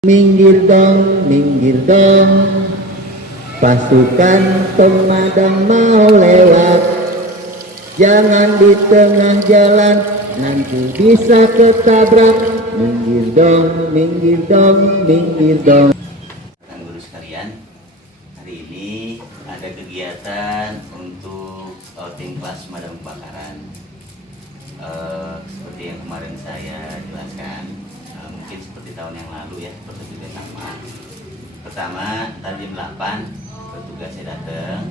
minggir dong, pasukan pemadam mau lewat. Jangan di tengah jalan, nanti bisa ketabrak. Minggir dong, minggir dong, minggir dong. Guru sekalian, hari ini ada kegiatan untuk outing kelas pemadam kebakaran. Seperti yang kemarin saya jelaskan, mungkin seperti tahun yang lalu ya, prosedurnya sama. Pertama, tadi jam 8 petugasnya datang.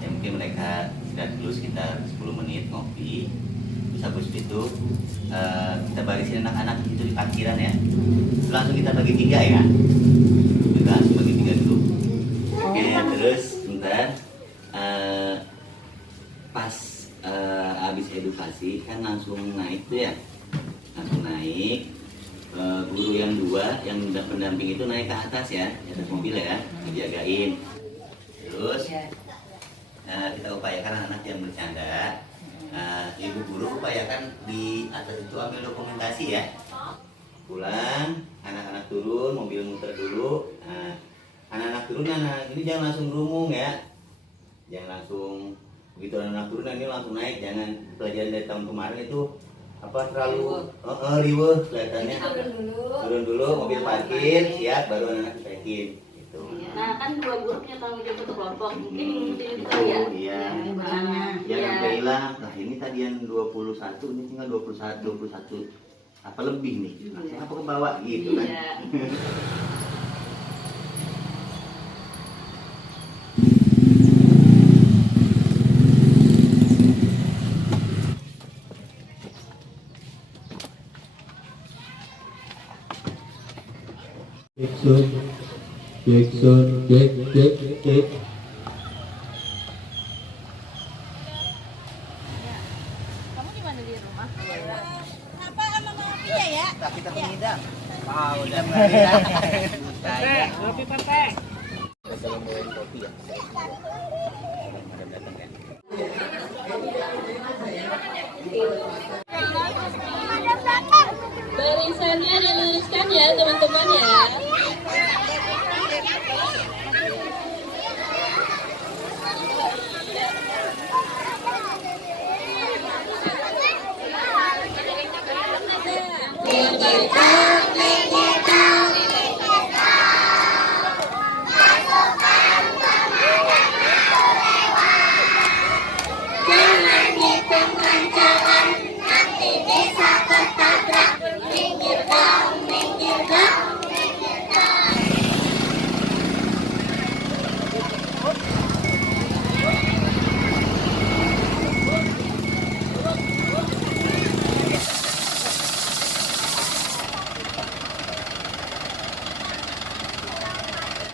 Ya mungkin mereka sudah dulu sekitar 10 menit ngopi. Terus habis itu kita barisin anak-anak itu di parkiran ya. Langsung kita bagi 3 ya. Kita langsung bagi 3 dulu. Oke, terus bentar. Pas habis edukasi kan langsung naik tuh ya. Langsung naik. Guru yang 2 yang pendamping itu naik ke atas ya, di atas mobil ya, dijagain. Terus kita upayakan anak-anak yang bercanda, ibu guru upayakan di atas itu ambil dokumentasi ya. Pulang, anak-anak turun, mobil muter dulu. Anak-anak turun, anak ini jangan langsung berumung ya, jangan langsung begitu anak-anak turun ini langsung naik. Jangan pelajaran dari tahun kemarin itu terlalu riweuh kelihatannya. Turun dulu, mobil parkir, siap, baru anak-anak ditaikin gitu. Nah kan 2 guru punya tanggung jawab untuk kelompok, mungkin mungkin itu ya. Iya. Jangan sampai hilang. Nah ini tadi yang 21, ini tinggal 21 apa lebih nih? Nah, apa ke bawah gitu kan? Iya. Jackson, Jack. Kamu di mana di rumah? Apa sama Mama Pia ya? Kita pengidam. Wow, udah Pepe, kopi Pepe. kopi ya. Barisannya diluruskan ya teman-teman ya.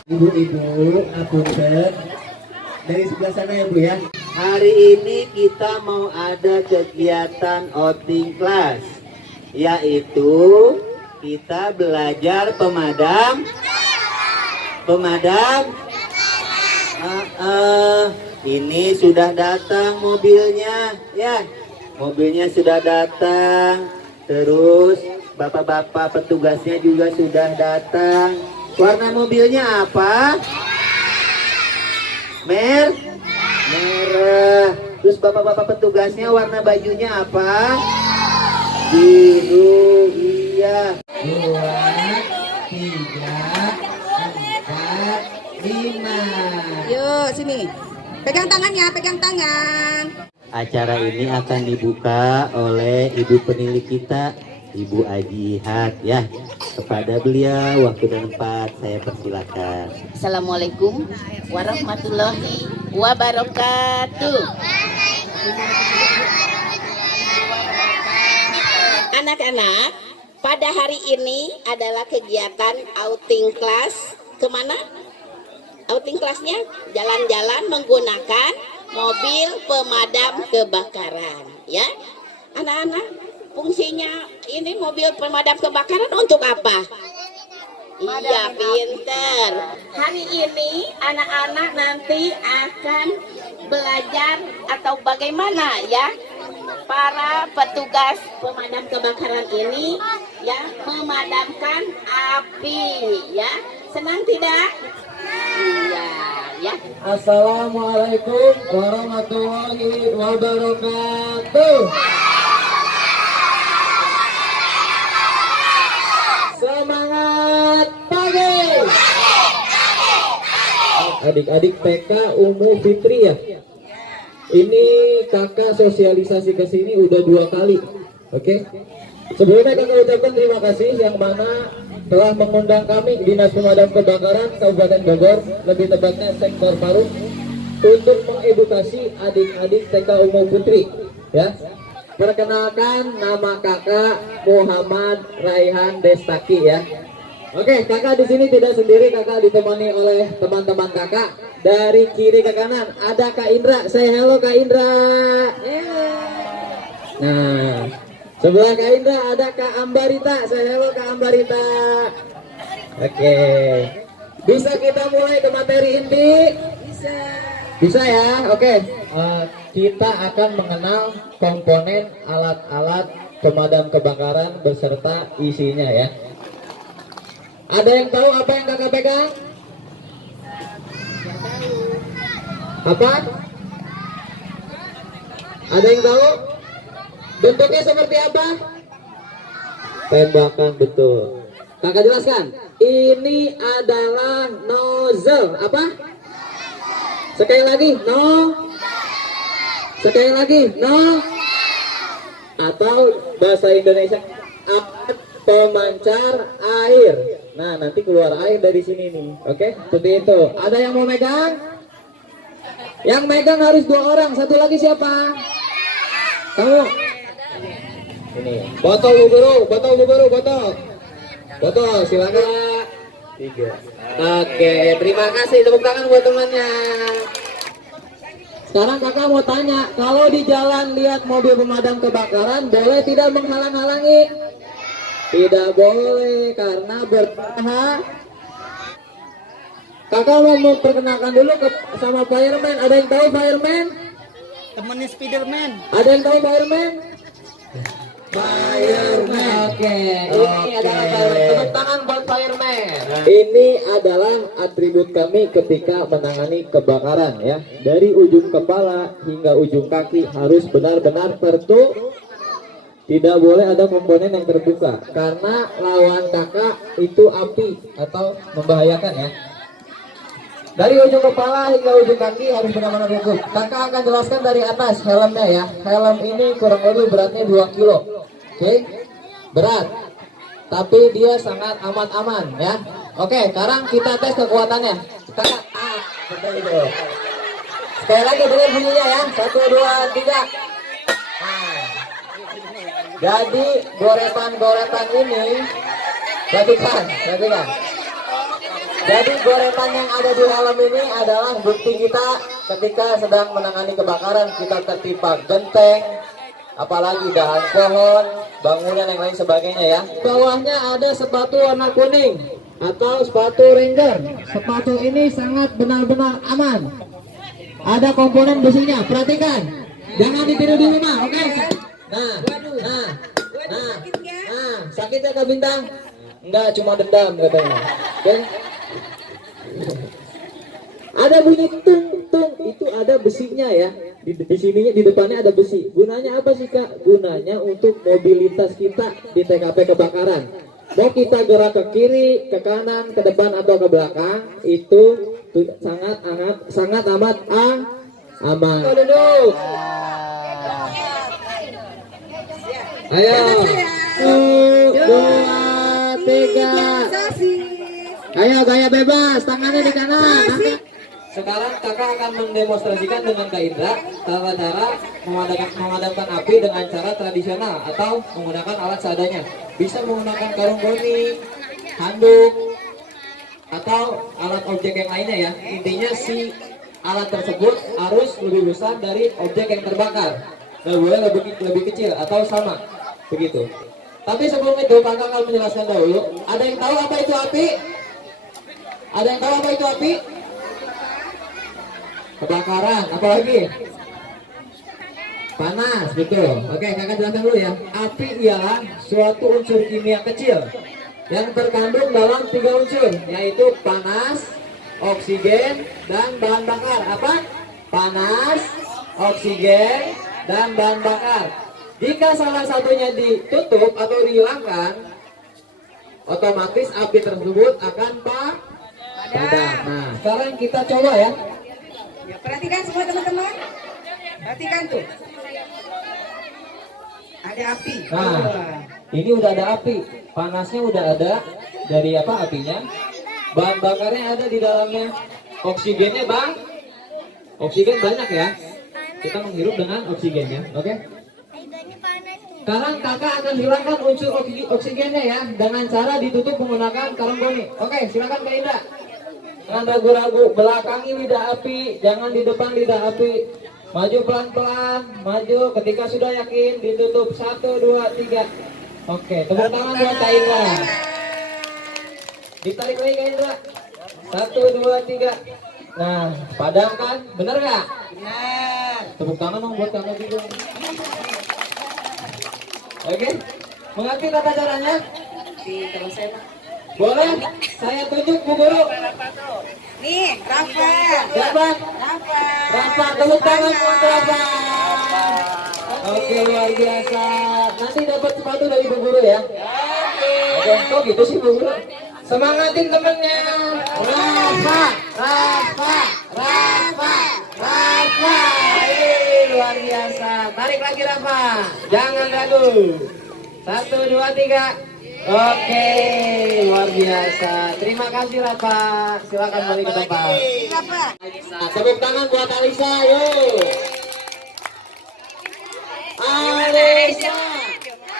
Ibu-ibu, apunten. Dari sebelah sana ya Bu ya. Hari ini kita mau ada kegiatan outing kelas, yaitu kita belajar pemadam. Ini sudah datang mobilnya ya. Mobilnya sudah datang. Terus bapak-bapak petugasnya juga sudah datang. Warna mobilnya apa? Merah. Terus bapak-bapak petugasnya warna bajunya apa? Biru. Iya. 2, 3, 4, 5. Yuk sini. Pegang tangannya, pegang tangan. Acara ini akan dibuka oleh ibu penilik kita, Ibu Ajihat ya. Kepada beliau waktu dan tempat saya persilakan. Assalamualaikum warahmatullahi wabarakatuh. Anak-anak, pada hari ini adalah kegiatan outing kelas. Kemana? Outing kelasnya jalan-jalan menggunakan mobil pemadam kebakaran. Ya, anak-anak. Fungsinya ini mobil pemadam kebakaran untuk apa? Iya, pinter. Hari ini anak-anak nanti akan belajar atau bagaimana ya para petugas pemadam kebakaran ini ya memadamkan api ya. Senang tidak? Iya ya. Assalamualaikum warahmatullahi wabarakatuh. Semangat pagi. Adik-adik TK Umu Fitri ya. Ini kakak sosialisasi ke sini udah 2 kali. Oke. Sebelumnya kakak ucapkan terima kasih yang mana telah mengundang kami Dinas Pemadam Kebakaran Kabupaten Bogor, lebih tepatnya Sektor Parung, untuk mengedukasi adik-adik TK Umu Fitri ya. Perkenalkan, nama kakak Muhammad Raihan Destaki ya. Oke, kakak di sini tidak sendiri, kakak ditemani oleh teman-teman kakak. Dari kiri ke kanan ada Kak Indra. Say hello Kak Indra. Nah, sebelah Kak Indra ada Kak Ambarita. Say hello Kak Ambarita. Oke, bisa kita mulai ke materi inti? Bisa ya. Oke, kita akan mengenal komponen alat-alat pemadam kebakaran beserta isinya ya. Ada yang tahu apa yang kakak pegang? Apa? Ada yang tahu? Bentuknya seperti apa? Tembakan, betul. Kakak jelaskan. Ini adalah nozzle. Apa? Sekali lagi, no. Sekali lagi, no. Atau bahasa Indonesia, alat pemancar air. Nah, nanti keluar air dari sini nih. Oke, seperti itu. Ada yang mau megang? Yang megang harus 2 orang. Satu lagi siapa? Kamu. Ini. Botol Bu Guru, botol, silakan. 3. Oke, terima kasih. Tepuk tangan buat temannya. Sekarang kakak mau tanya, kalau di jalan lihat mobil pemadam kebakaran, boleh tidak menghalang-halangi? Tidak boleh, karena berbahaya. Kakak mau memperkenalkan dulu sama fireman. Ada yang tahu fireman? Temennya Spiderman. Ada yang tahu fireman? Fireman. Oke, ini adalah fireman. Tepuk tangan buat fireman. Ini adalah atribut kami ketika menangani kebakaran ya. Dari ujung kepala hingga ujung kaki harus benar-benar tertutup. Tidak boleh ada komponen yang terbuka karena lawan kakak itu api atau membahayakan ya. Dari ujung kepala hingga ujung kaki harus benar-benar tertutup. Kakak akan jelaskan dari atas helmnya ya. Helm ini kurang lebih beratnya 2 kilo. Oke, berat. Tapi dia sangat amat aman ya. Oke, sekarang kita tes kekuatannya. Kakak, betul itu. Sekali lagi dengar bunyinya ya. 1, 2, 3. Jadi goretan ini, perhatikan. Jadi goretan yang ada di helm ini adalah bukti kita ketika sedang menangani kebakaran, kita tertimpa genteng, apalagi dahan pohon, bangunan yang lain sebagainya ya. Bawahnya ada sepatu warna kuning atau sepatu Ranger. Sepatu ini sangat benar-benar aman. Ada komponen besinya, perhatikan. Jangan ditiru di rumah, oke? Nah, sakit ya Kak Bintang? Enggak, cuma dendam katanya. Oke? Ada bunyi tung, itu ada besinya ya. Di sininya, di depannya ada besi. Gunanya apa sih Kak? Gunanya untuk mobilitas kita di TKP kebakaran. Mau kita gerak ke kiri, ke kanan, ke depan atau ke belakang, itu sangat amat aman. Duduk. Ayo, 1, 2, 3. Ayo gaya bebas, tangannya di kanan. Sekarang kakak akan mendemonstrasikan dengan Kak Indra cara memadamkan api dengan cara tradisional atau menggunakan alat seadanya. Bisa menggunakan karung goni, handuk, atau alat objek yang lainnya ya. Intinya si alat tersebut harus lebih besar dari objek yang terbakar. Nggak boleh lebih kecil atau sama. Begitu. Tapi sebelum itu kakak akan menjelaskan dahulu. Ada yang tahu apa itu api? Ada yang tahu apa itu api? Kebakaran. Apalagi? Panas, betul. Oke, kakak jelaskan dulu ya. Api ialah suatu unsur kimia kecil yang terkandung dalam 3 unsur, yaitu panas, oksigen, dan bahan bakar. Apa? Panas, oksigen, dan bahan bakar. Jika salah satunya ditutup atau dihilangkan, otomatis api tersebut akan padam. Nah, sekarang kita coba ya. Ya, perhatikan semua teman-teman. Perhatikan tuh. Ada api. Nah, ini udah ada api. Panasnya udah ada. Dari apa apinya? Bahan bakarnya ada di dalamnya. Oksigennya bang. Oksigen banyak ya. Kita menghirup dengan oksigennya. Oke. Sekarang kakak akan hilangkan unsur oksigennya ya. Dengan cara ditutup menggunakan karung goni. Oke, silakan Kak Indra. Jangan ragu-ragu. Belakangi lidah api. Jangan di depan lidah api. Maju pelan-pelan, maju. Ketika sudah yakin, ditutup. 1, 2, 3. Oke, tepuk tangan buat Kak Indra. Ditarik lagi Kak Indra. 1, 2, 3. Nah, padam kan? Bener nggak? Benar. Tepuk tangan dong buat kamu juga. Oke, mengerti tata caranya? Kalau saya mah. Boleh? Saya tunjuk Bu Guru. Nih, Rafa. Siapa? Rafa. Rafa, tepuk tangan buat Rafa. Oke, luar biasa. Nanti dapat sepatu dari Bu Guru ya. Oke, kok gitu sih Bu Guru? Semangatin temennya. Rafa, Rafa, Rafa, Rafa. Luar biasa. Tarik lagi Rafa. Jangan ragu. 1, 2, 3. Oke, luar biasa. Terima kasih Rafa. Silakan balik ke tempat. Rafa. Tepuk tangan buat Alisa, yuk. Alisa,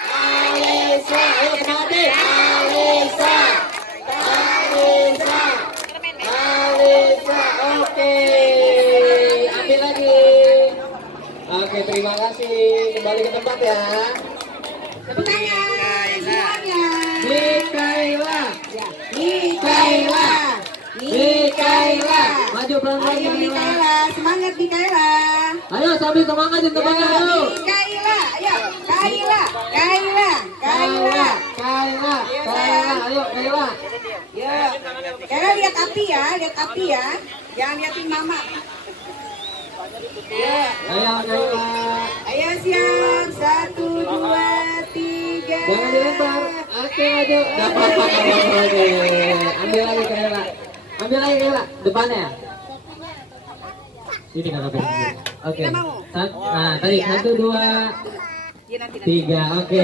Alisa, ayo semangat. Alisa, Alisa, Alisa. Oke, ambil lagi. Oke, terima kasih. Kembali ke tempat ya. Tepuk tangan. Semuanya. Mikaela, Ya. Mikaela. Mikaela, maju pelan-pelan Ayo Mikaela. Mikaela, semangat Mikaela. Ayo sambil semangatin temannya, ayo. Mikaela, ayo. Kaila, Kaila, Kaila. Kaila, Kaila, ayo Kaila. Ya. Kaila lihat api ya, lihat api ya. Jangan liatin mama. Ya. Ayo Kaila. Ayo siap, 1, 2, 3. Jangan dilempar. Oke maju. Gak apa-apa kalau lagi. Ambil lagi Kaila. Ambil lagi Kaila. Depannya. Ini kakak pengen. Oke. Nah tadi 1, 2, Ya, nanti. 3. Oke.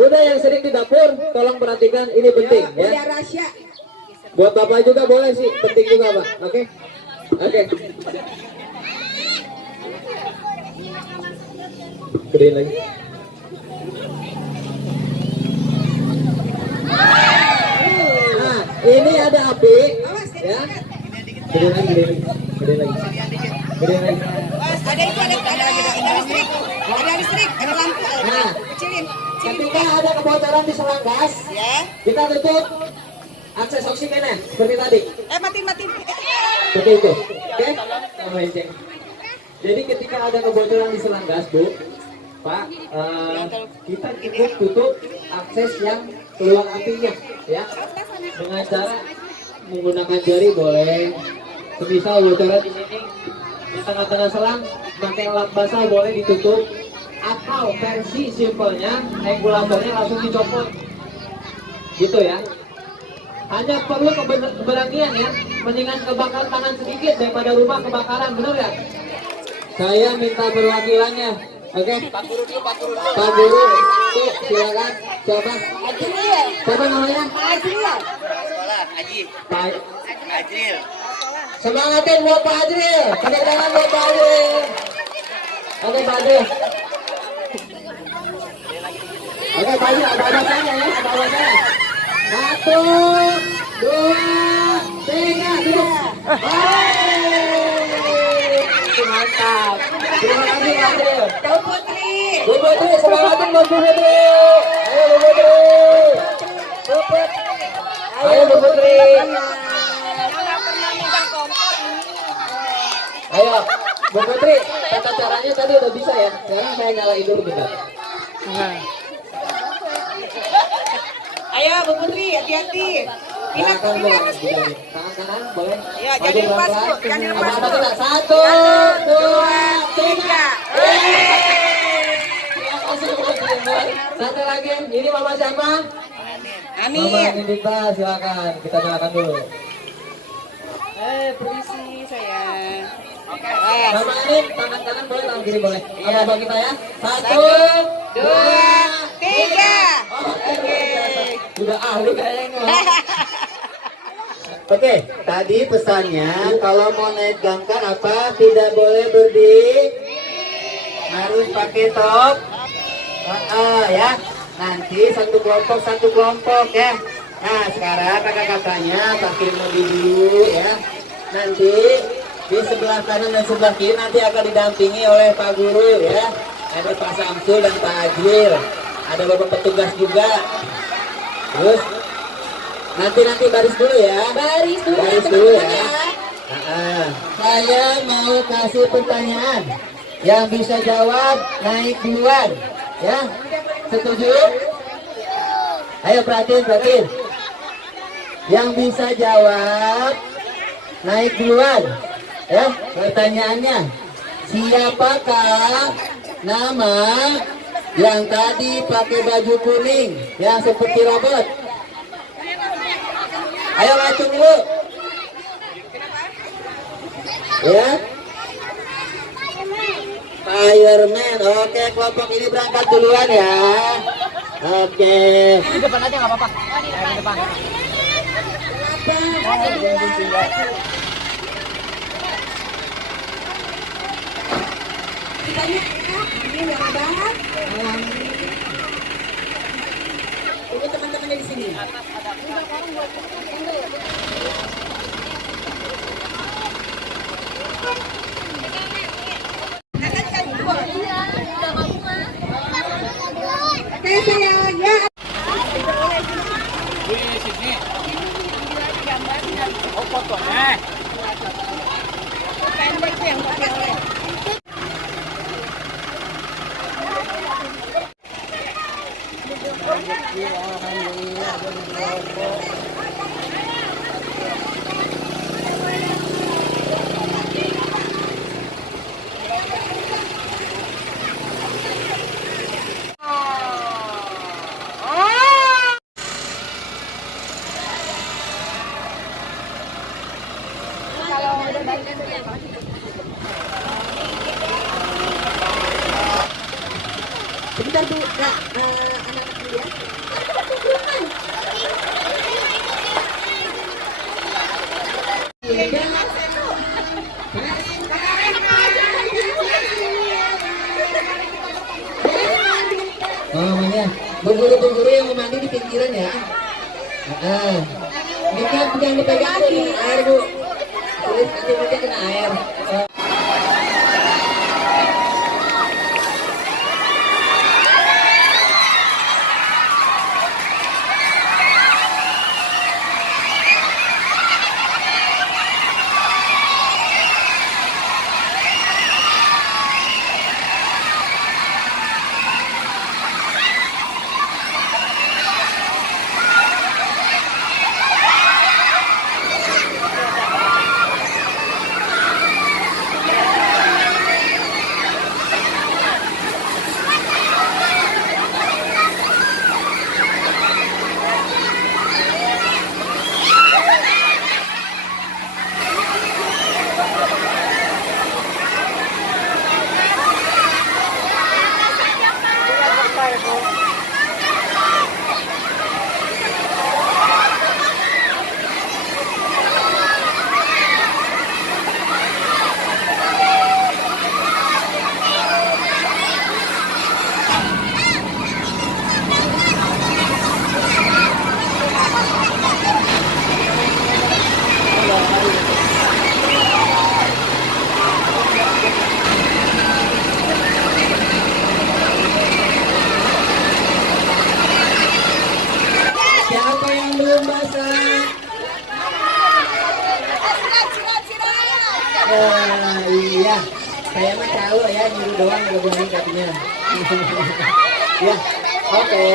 Udah yang sering di dapur, tolong perhatikan ini penting ya. Ya rahasia. Buat bapak juga boleh sih, penting juga pak. Oke. Oke. Gedein lagi. Nah, ini ada api, ya. Gedein lagi, gedein lagi, gedein lagi, gedein lagi. Ada itu, ada listrik. Ada listrik, ada lampu. Nah, Kecilin. ketika ada kebocoran di selang gas, Ya. kita tutup akses oksigennya seperti tadi. Mati. Seperti itu. Oke? Sama cek. Jadi ketika ada kebocoran di selang gas, Bu, Pak, kita cukup tutup akses yang keluar apinya, ya. Dengan cara menggunakan jari boleh. Semisal bocoran di sini di tengah-tengah selang, pakai alat basah boleh ditutup. Atau versi simpelnya, regulatornya langsung dicopot. Gitu ya. Hanya perlu keberanian ya, mendingan kebakar tangan sedikit daripada rumah kebakaran, benar ya? Saya minta perwakilannya, oke? Pak Guru dulu, Pak Guru. Pak Guru, tuh silakan. Siapa? Siapa namanya? Sekolah, Haji. Pak Ajril. Semangatin buat Pak Adril. Tepuk tangan buat Pak Adril. Oke Pak Adril. Oke Pak Adril, ada alasannya ya, ada alasannya. 1, 2, 3, duduk. Mantap. Terima kasih Pak Adril. Tahu Putri. Bu Putri, semangatin buat Bu Putri. Ayo Bu Putri. Ayo Bu Putri. Ayo, Bu Putri, tata caranya tadi udah bisa ya. Sekarang saya nyalain dulu bentar. Ayo Bu Putri, hati-hati. Silakan Bu. Tangan kanan boleh. Ya, jangan dilepas, Bu. Jangan dilepas, Bu. Apa-apa, 1, 2, 3. Satu lagi, ini mama siapa? Mama Amin. Nindita, silakan kita nyalakan dulu. Permisi sayang. Mama ini tangan kanan boleh, tangan kiri boleh. Apa kita ya? 1, 2, 3. Oke. Udah ahli kayaknya. Oke, tadi pesannya kalau mau naik gangkar apa tidak boleh berdiri, harus pakai top. Ya, nanti satu kelompok ya. Nah sekarang kakak-kakaknya pakai mobil dulu ya. Nanti di sebelah kanan dan sebelah kiri nanti akan didampingi oleh Pak Guru ya. Ada Pak Samsul dan Pak Ajil. Ada beberapa petugas juga. Terus nanti baris dulu ya. Baris dulu ya. Saya mau kasih pertanyaan. Yang bisa jawab naik duluan. Ya, setuju? Ayo perhatiin. Yang bisa jawab naik duluan. Ya, pertanyaannya. Siapakah nama yang tadi pakai baju kuning yang seperti robot? Ayo ngacung dulu. Ya. Fireman. Oke, kelompok ini berangkat duluan ya. Oke. Di depan aja nggak apa-apa. Di depan. Ini teman-temannya di sini. Oke sayang, ya. Oh, fotonya. Sebentar Bu, Kak, anak-anak dulu ya. Namanya guru-guru yang mau mandi di pinggiran ya. Ini kan jangan dipegang Bu, dengan air Bu. Tulis nanti kena air. Siapa yang belum basah? Iya. Saya mah calo ya, nyuruh doang ngebuangin kakinya. Ya, oke.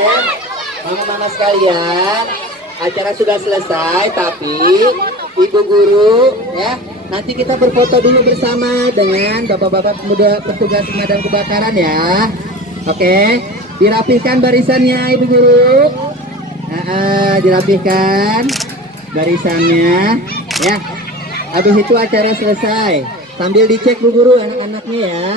Mama-mama sekalian, acara sudah selesai, tapi Ibu Guru ya, nanti kita berfoto dulu bersama dengan Bapak-bapak pemuda petugas pemadam kebakaran ya. Oke, dirapihkan barisannya Ibu Guru. Dirapihkan barisannya ya. Habis itu acara selesai. Sambil dicek Bu Guru anak-anaknya ya.